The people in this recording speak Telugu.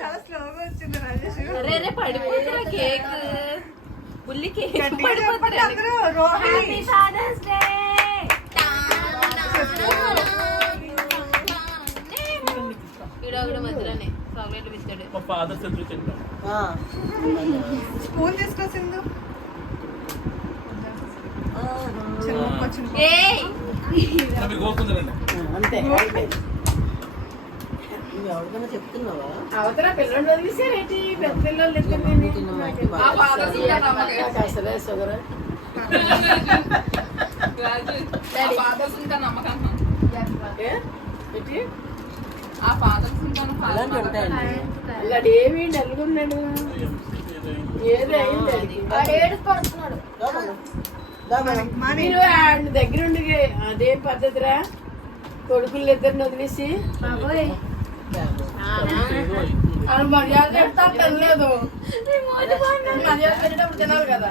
చాలా స్లోగా వచ్చింది రాజేష్. పడిపోతున్నా కేక్ పుల్లి కేక్ మధ్యలోనే చాక్లెట్లు ఇస్తాడు. స్పూన్ తీసుకొచ్చింది. చెప్తున్నావా అవతల పిల్లలు వదిలేసారేంటి? పెద్ద పిల్లలు అసలే షుగర్ నమ్మకం ఆ ఫాదర్స్ అలాంటి ఏమి నలుగున్నాడు. ఏది అయింది మీరు ఆయన దగ్గర ఉండి అదేం పద్ధతిరా? కొడుకులు ఇద్దరిని వదిలేసి మర్యాద పెడతా. మర్యాద పెట్టేటప్పుడు తినాలి కదా.